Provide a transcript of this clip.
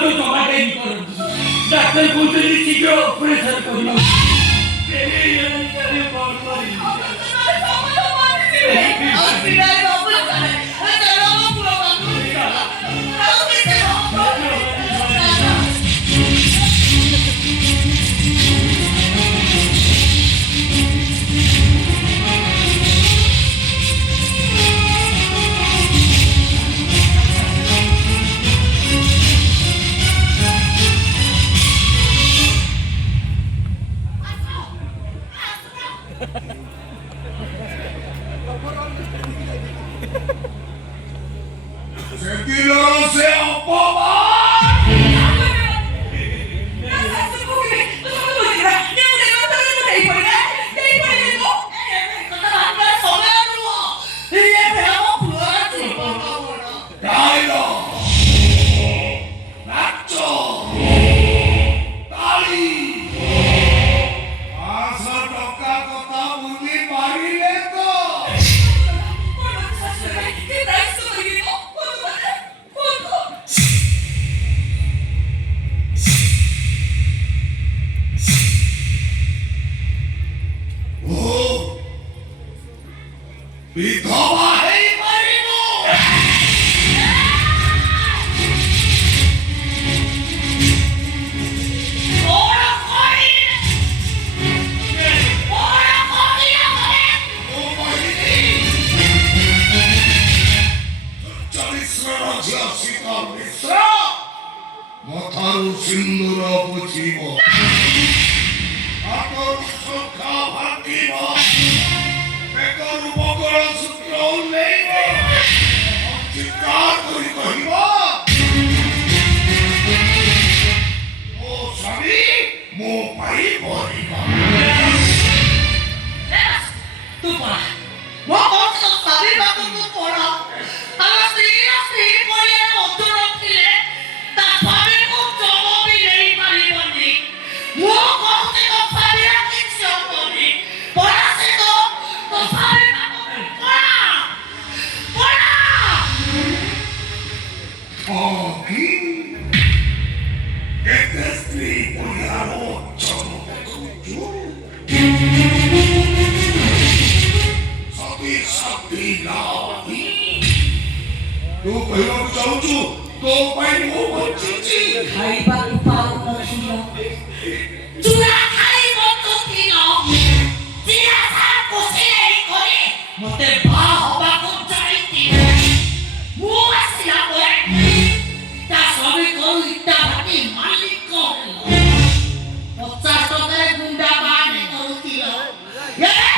কত জমাটাই করো ডাক্তার বলতে শীঘ্র অপারেশন করো সিন্দুর বুঝিব সখা ভাগিব বেকর মগর সূত্র উল্লেখ চিৎকার করি কহিব ও স্বামী মো পাই মরিব তুই পড়া মো কত স্বামী বাবু তু পড়া আর স্ত্রী পড়িয়ে অন্তর ଥିଲେ তা স্বামীକୁ জবাবি দেই পারিবনি মো কতে স্বামীরা কিছু হবনি পড়া সে তো স্বামী বাবু পড়া পড়া কি এতে স্ত্রী পড়িয়ারো চমক খুঁজু সতী সতী নাহি ତୁ କହିବାକୁ ଚାହୁଁଛୁ ତୋ ପାଇଁ ମୁଁ ବଞ୍ଚିଛି ଖାଇବାକୁ ପାଉନଥିଲ ଚୁଡ଼ା ଖାଇ ବଞ୍ଚୁଥିଲ ଚିରା ସାରା ପୋଷି କରି ମତେ ବାହା